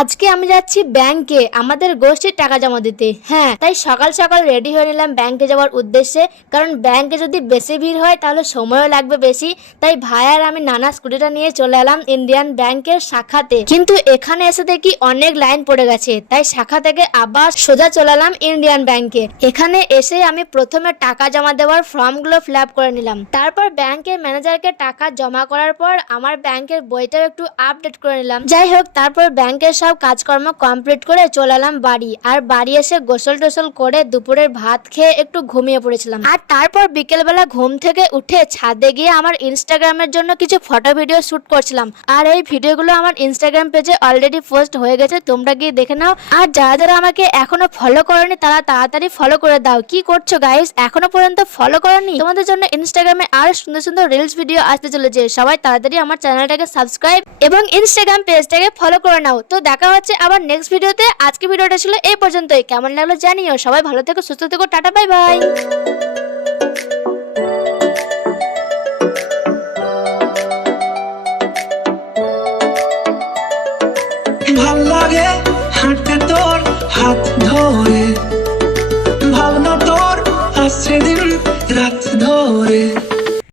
আজকে আমি যাচ্ছি ব্যাংকে। আমাদের গোষ্ঠীর টাকা জমা দিতে। হ্যাঁ তাই সকাল সকাল রেডি হয়ে নিলাম ব্যাংকে যাওয়ার উদ্দেশ্যে। কারণ ব্যাংকে যদি বেশি ভিড় হয়, তাহলে সময়ও লাগবে বেশি। তাই ভাই আর আমি নানা স্কুটিটা নিয়ে চলে এলাম ইন্ডিয়ান ব্যাংকের শাখাতে। কিন্তু এখানে এসে দেখি অনেক লাইন পড়ে গেছে। তাই শাখা থেকে আবার সোজা চলে এলাম ইন্ডিয়ান ব্যাংকে। এখানে এসে আমি প্রথমে টাকা জমা দেওয়ার ফর্মগুলো ফিল আপ করে নিলাম। তারপর ব্যাংকের ম্যানেজারকে টাকা জমা করার পর আমার ব্যাংকের বইটাও একটু আপডেট করে নিলাম। যাই হোক, তারপর ব্যাংকের সব কাজকর্ম কমপ্লিট করে চলে এলাম বাড়ি। আর বাড়ি এসে গোসল টোসল করে দুপুরের ভাত খেয়ে একটু ঘুমিয়ে পড়েছিলাম। আর তারপর বিকেলবেলা ঘুম থেকে উঠে ছাদে গিয়ে আমার ইনস্টাগ্রামের জন্য কিছু ফটো ভিডিও শুট করছিলাম। আর এই ভিডিওগুলো আমার ইনস্টাগ্রাম পেজে অলরেডি পোস্ট হয়ে গেছে, তোমরা গিয়ে দেখে নাও। আর যারা যারা আমাকে এখনও ফলো করনি, তারা তাড়াতাড়ি ফলো করে দাও। কি করছ গাইস এখনও পর্যন্ত ফলো করনি? তোমাদের জন্য ইনস্টাগ্রামে আর সুন্দর সুন্দর রিলস ভিডিও আসতে চলেছে। সবাই তাড়াতাড়ি আমার চ্যানেলটাকে সাবস্ক্রাইব এবং ইনস্টাগ্রাম পেজটাকে ফলো করে নাও। তো দেখা দেখা হচ্ছে আবার নেক্সট ভিডিওতে আজকে ভিডিওটা ছিল এই পর্যন্তই। কেমন লাগল জানিও। সবাই ভালো থেকো, সুস্থ থেকো, টাটা বাই বাই ভালো লাগে হাঁটতে তোর হাত ধরে। ভাবনা তোর আসছে দিন রাত ধরে।